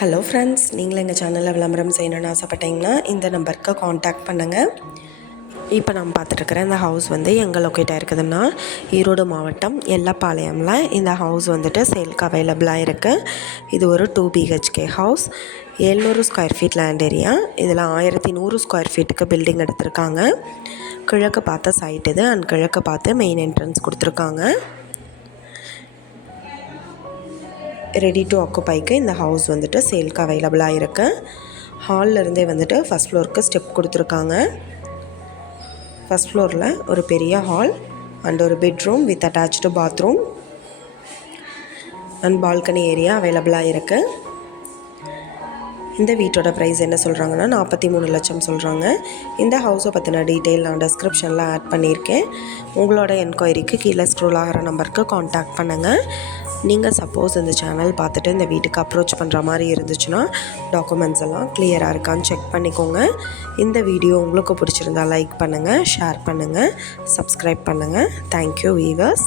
Hello friends, நீங்களும் எங்கள் சேனலில் விளம்பரம் செய்யணும்னு ஆசைப்பட்டீங்கன்னா இந்த நம்பருக்கு காண்டாக்ட் பண்ணுங்கள். இப்போ நம்ம பார்த்துட்ருக்குற இந்த ஹவுஸ் வந்து எங்கே லொக்கேட் ஆகிருக்குதுன்னா ஈரோடு மாவட்டம் எல்லப்பாளையமில் இந்த ஹவுஸ் வந்துட்டு சேலுக்கு அவைலபிளாக இருக்குது. இது ஒரு 2 BHK house, 700 square feet land area. இதில் 1100 ஸ்கொயர் ஃபீட்டுக்கு பில்டிங் எடுத்திருக்காங்க. கிழக்கு பார்த்த சைட் இது அண்ட் கிழக்கு பார்த்து மெயின் என்ட்ரன்ஸ் கொடுத்துருக்காங்க. ரெடி டு ஆக்குபைக்கு இந்த ஹவுஸ் வந்துட்டு சேலுக்கு அவைலபிளாக இருக்குது. ஹால்லேருந்தே வந்துட்டு ஃபஸ்ட் ஃப்ளோருக்கு ஸ்டெப் கொடுத்துருக்காங்க. ஃபஸ்ட் ஃப்ளோரில் ஒரு பெரிய ஹால் அண்ட் ஒரு bedroom with attached bathroom and balcony area அவைலபிளாக இருக்குது. இந்த வீட்டோட ப்ரைஸ் என்ன சொல்கிறாங்கன்னா 43 லட்சம் சொல்கிறாங்க. இந்த ஹவுஸை பற்றின டீட்டெயில் நான் டிஸ்கிரிப்ஷனில் ஆட் பண்ணியிருக்கேன். உங்களோட என்கொயரிக்கு கீழே ஸ்க்ரோல் ஆகிற நம்பருக்கு காண்டாக்ட் பண்ணுங்கள். நீங்கள் சப்போஸ் இந்த சேனல் பார்த்துட்டு இந்த வீட்டுக்கு அப்ரோச் பண்ணுற மாதிரி இருந்துச்சுன்னா டாக்குமெண்ட்ஸ் எல்லாம் கிளியராக இருக்கான்னு செக் பண்ணிக்கோங்க. இந்த வீடியோ உங்களுக்கு பிடிச்சிருந்தா லைக் பண்ணுங்கள், ஷேர் பண்ணுங்கள், சப்ஸ்கிரைப் பண்ணுங்கள். Thank you viewers.